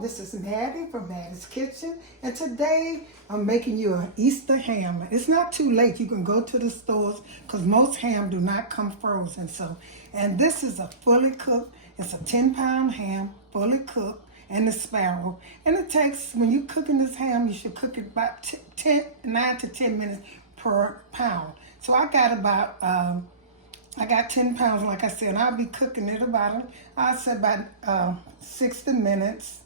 this is Mattie from Mattie's Kitchen, and today I'm making you an Easter ham. It's not too late. You can go to the stores because most ham do not come frozen. And this is a fully cooked, it's a 10-pound ham, fully cooked, and the sparrow. And it takes, when you're cooking this ham, you should cook it about 9 to 10 minutes per pound. So I got about, I got 10 pounds, like I said, and I'll be cooking it about 60 minutes,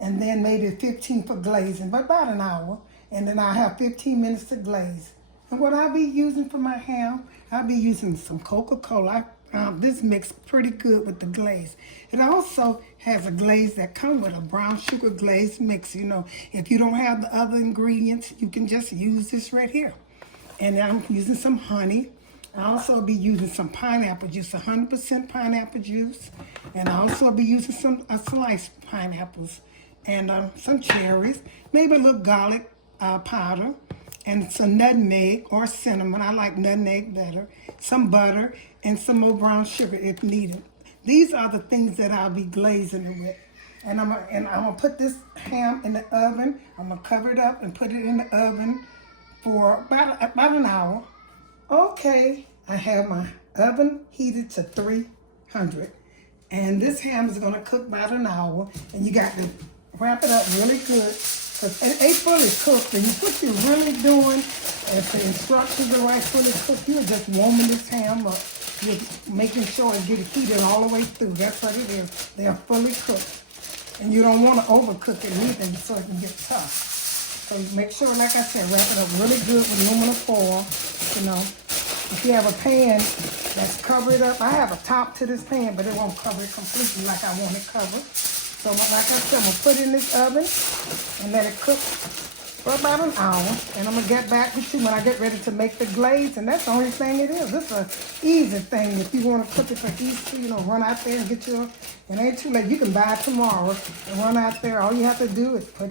and then maybe 15 for glazing, but about an hour. And then I'll have 15 minutes to glaze. And what I'll be using for my ham, I'll be using some Coca-Cola. This mixes pretty good with the glaze. It also has a glaze that comes with a brown sugar glaze mix. You know, if you don't have the other ingredients, you can just use this right here. And I'm using some honey. I'll also be using some pineapple juice, 100% pineapple juice. And I'll also be using some sliced pineapples and some cherries, maybe a little garlic powder, and some nutmeg or cinnamon. I like nutmeg better. Some butter and some more brown sugar if needed. These are the things that I'll be glazing it with. And I'm gonna put this ham in the oven. I'm gonna cover it up and put it in the oven for about an hour. Okay, I have my oven heated to 300. And this ham is gonna cook about an hour. And you got to wrap it up really good. Because it ain't fully cooked. And what you're really doing, if the instructions are right, fully cooked, you're just warming this ham up. You're making sure it gets heated all the way through. That's what it is. They're fully cooked. And you don't want to overcook it either so it can get tough. So make sure, like I said, wrap it up really good with aluminum foil. You know, if you have a pan that's covered up, I have a top to this pan, but it won't cover it completely like I want it covered. So like I said, I'm going to put it in this oven and let it cook for about an hour. And I'm going to get back with you when I get ready to make the glaze. And that's the only thing it is. This is an easy thing. If you want to cook it for Easter, you know, run out there and get your, it ain't too late. You can buy it tomorrow and run out there. All you have to do is put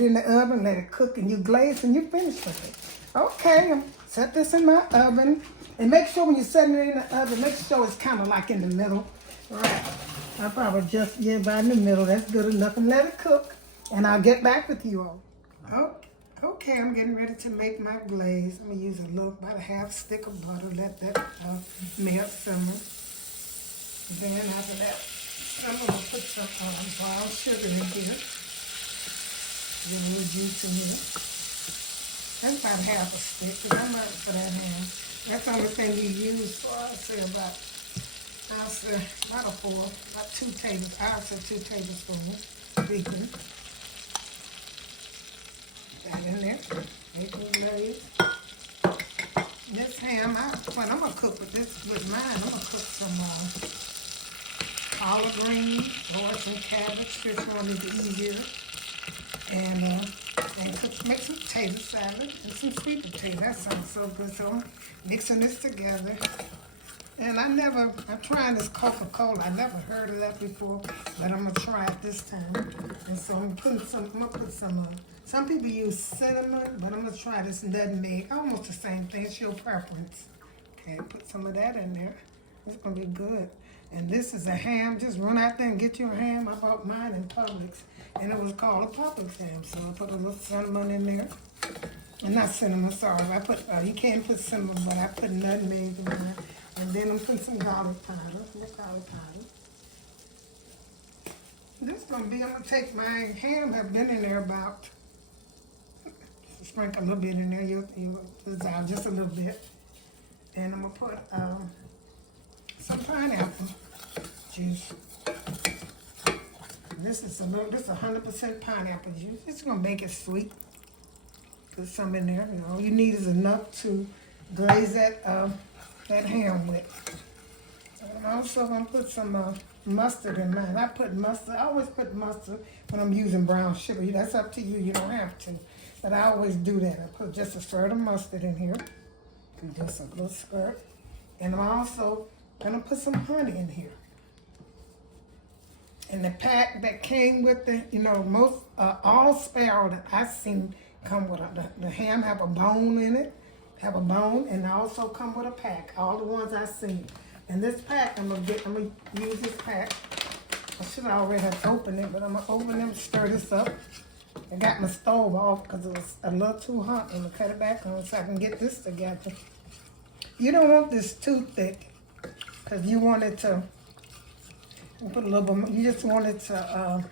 it in the oven, let it cook, and you glaze and you finish with it. Okay, set this in my oven. And make sure when you're setting it in the oven, make sure it's kind of like in the middle. Right. I'll probably just get right in the middle. That's good enough. And let it cook. And I'll get back with you all. Okay, I'm getting ready to make my glaze. I'm going to use about a half stick of butter. Let that melt simmer. Then after that, I'm going to put some brown sugar in here. Get a little juice in here. That's about half a stick, because I'm not for that ham. That's the only thing you use for, I'll say about 2 tablespoons bacon. That in there, bacon glaze. This ham, when I'm gonna cook with mine, I'm gonna cook some collard greens or some cabbage, which one is easier. And make some potato salad and some sweet potato. That sounds so good. So I'm mixing this together. And I'm trying this Coca-Cola. I never heard of that before, but I'm gonna try it this time. And so I'm gonna put some people use cinnamon, but I'm gonna try this nutmeg. Almost the same thing, it's your preference. Okay, put some of that in there. It's gonna be good. And this is a ham. Just run out there and get your ham. I bought mine in Publix, and it was called a Publix ham. So I put a little cinnamon in there. And not cinnamon, sorry. You can't put cinnamon, but I put nutmeg in there. And then I'm putting some garlic powder. This is going to be, I'm going to take my ham, have been in there about, sprinkle a little bit in there, you'll dissolve just a little bit. And I'm going to put some pineapple juice. This is 100% pineapple juice. It's going to make it sweet. Put some in there. And all you need is enough to glaze that ham with. I'm also going to put some mustard in mine. I always put mustard when I'm using brown sugar. That's up to you. You don't have to. But I always do that. I put just a squirt of mustard in here. Just a little squirt. And I'm also going to put some honey in here. And the pack that came with the, all sparrow that I've seen come with the ham have a bone in it. And they also come with a pack. All the ones I've seen. And this pack, I'm gonna use this pack. I should already have opened it, but I'm gonna open it and stir this up. I got my stove off because it was a little too hot. I'm gonna cut it back on so I can get this together. You don't want this too thick because you want it to put a little bit more, you just want it to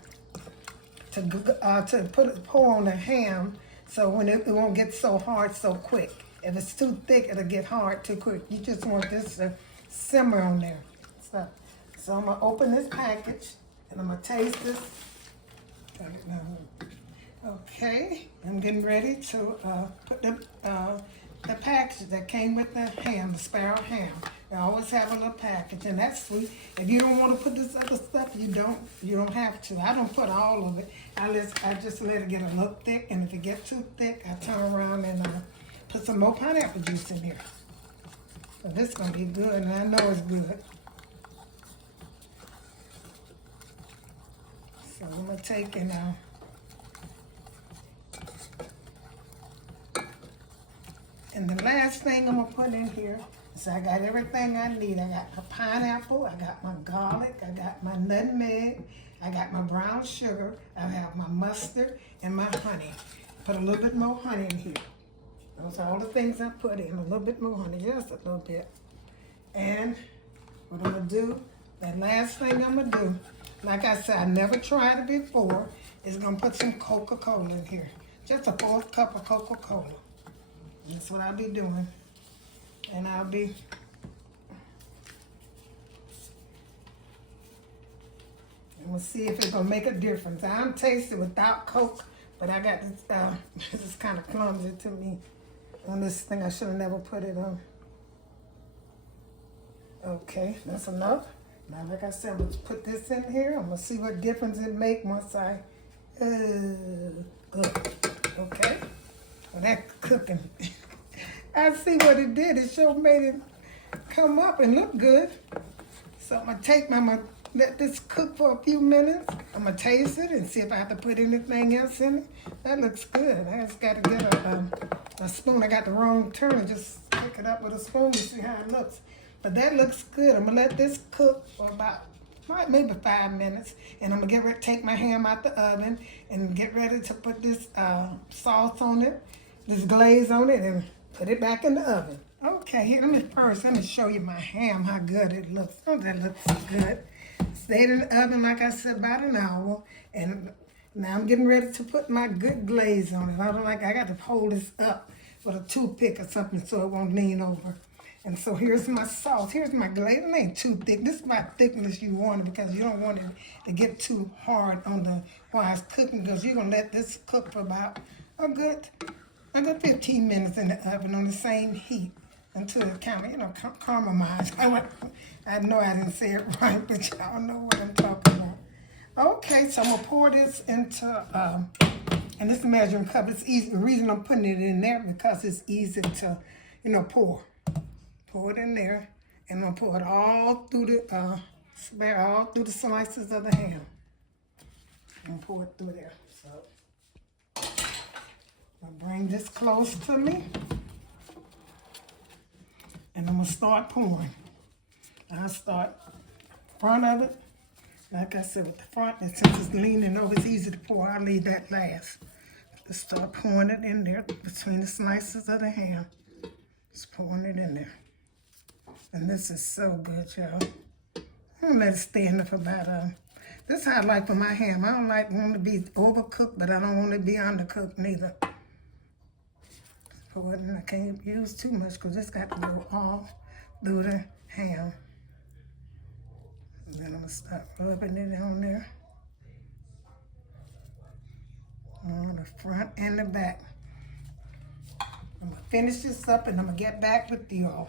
pour on the ham so when it won't get so hard so quick. If it's too thick, it'll get hard too quick. You just want this to simmer on there. So I'm gonna open this package and I'm gonna taste this. Okay, I'm getting ready to put the package that came with the ham, the sparrow ham. I always have a little package, and that's sweet. If you don't want to put this other stuff, you don't have to. I don't put all of it. I just let it get a little thick, and if it gets too thick, I turn around and put some more pineapple juice in here. So this is gonna be good, and I know it's good. So I'm gonna take and the last thing I'm gonna put in here is I got everything I need. I got my pineapple, I got my garlic, I got my nutmeg, I got my brown sugar, I have my mustard, and my honey. Put a little bit more honey in here. Those are all the things I put in. A little bit more honey, just a little bit. And what I'm gonna do, that last thing I'm gonna do, like I said, I never tried it before, is gonna put some Coca-Cola in here. Just a 4th cup of Coca-Cola. That's what I'll be doing. And we'll see if it's gonna make a difference. I'm tasting without Coke, but I got this, this is kind of clumsy to me on this thing. I should have never put it on. Okay, that's enough. Now, like I said, let's put this in here. I'm gonna see what difference it make once I, good, okay. Well, that's cooking. I see what it did. It sure made it come up and look good. So I'm gonna let this cook for a few minutes. I'm gonna taste it and see if I have to put anything else in it. That looks good. I just gotta get a spoon. I got the wrong turn. Just pick it up with a spoon to see how it looks. But that looks good. I'm gonna let this cook for about maybe 5 minutes. And I'm gonna get ready to take my ham out the oven and get ready to put this sauce on it, this glaze on it, and put it back in the oven. Okay, here, let me show you my ham, how good it looks. Oh, that looks good. Stayed in the oven, like I said, about an hour. And now I'm getting ready to put my good glaze on it. I got to hold this up with a toothpick or something so it won't lean over. And so here's my sauce. Here's my glaze. It ain't too thick. This is my thickness you want it because you don't want it to get too hard on while it's cooking, because you're going to let this cook for about a good 15 minutes in the oven on the same heat until it kind of, caramelize. I know I didn't say it right, but y'all know what I'm talking about. Okay, so I'm going to pour this into, and this measuring cup. It's easy. The reason I'm putting it in there because it's easy to, pour. Pour it in there, and I'm going to pour it all through the, slices of the ham. I'm going to pour it through there, so. I'll bring this close to me, and I'm gonna start pouring. I'll start front of it. Like I said, with the front, and since it's leaning over, it's easy to pour. I'll leave that last. Just start pouring it in there between the slices of the ham. Just pouring it in there. And this is so good, y'all. I'm gonna let it stay in there for about, this is how I like for my ham. I don't want to be overcooked, but I don't want it to be undercooked neither. And I can't use too much because it's got to go all through the ham. And then I'm going to start rubbing it on there. On the front and the back. I'm going to finish this up and I'm going to get back with y'all.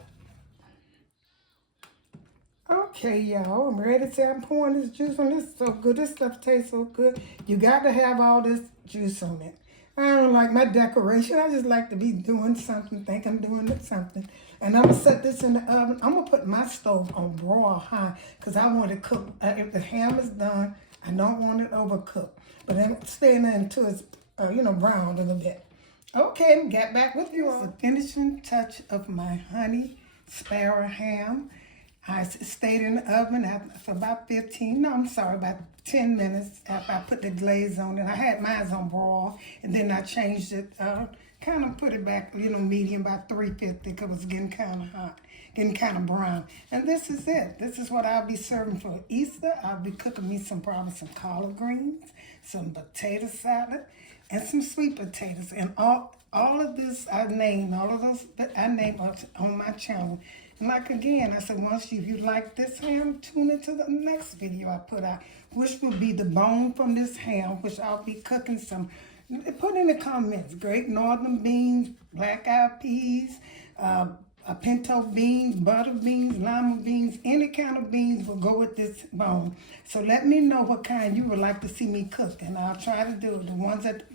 Okay, y'all, I'm ready to say I'm pouring this juice on. This is so good. This stuff tastes so good. You got to have all this juice on it. I don't like my decoration. I just like to be doing something, think I'm doing something. And I'm going to set this in the oven. I'm going to put my stove on broil high because I want to cook. If the ham is done, I don't want it overcooked. But then stay in there until it's, browned a little bit. Okay, get back with you. It's the finishing touch of my honey sparrow ham. I stayed in the oven for about 10 minutes after I put the glaze on it. I had mine on broil, and then I changed it, kind of put it back, medium, about 350, because it was getting kind of hot, getting kind of brown. And this is it. This is what I'll be serving for Easter. I'll be cooking me probably some collard greens, some potato salad, and some sweet potatoes. And all of this I named, all of those that I named on my channel. And like again, I said, if you like this ham, tune into the next video I put out, which will be the bone from this ham, which I'll be cooking some. Put in the comments, great northern beans, black-eyed peas, pinto beans, butter beans, lima beans, any kind of beans will go with this bone. So let me know what kind you would like to see me cook, and I'll try to do it. The ones that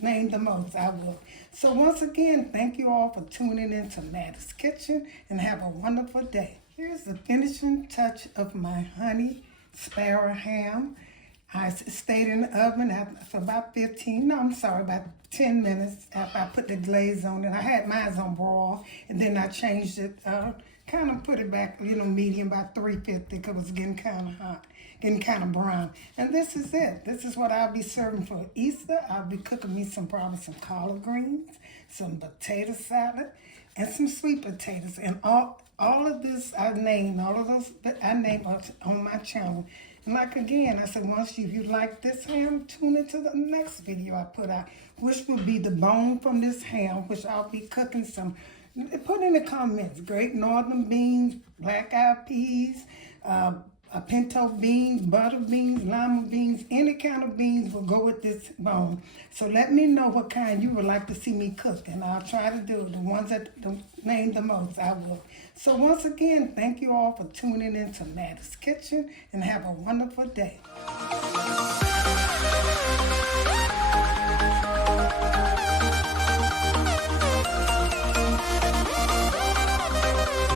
name the most, I will. So once again, thank you all for tuning in to Mattie's Kitchen, and have a wonderful day. Here's the finishing touch of my honey sparrow ham. I stayed in the oven for about 10 minutes after I put the glaze on it. I had mine on broil, and then I changed it, kind of put it back, medium, about 350, because it was getting kind of hot, getting kind of brown. And this is it. This is what I'll be serving for Easter. I'll be cooking me probably some collard greens, some potato salad, and some sweet potatoes. And all of this I named, all of those that I named on my channel. And like again, I said, if you like this ham, tune into the next video I put out, which will be the bone from this ham, which I'll be cooking some. Put in the comments, great northern beans, black-eyed peas, pinto beans, butter beans, lima beans, any kind of beans will go with this bone. So let me know what kind you would like to see me cook, and I'll try to do it. The ones that name the most, I will. So once again, thank you all for tuning in to Mattie's Kitchen, and have a wonderful day.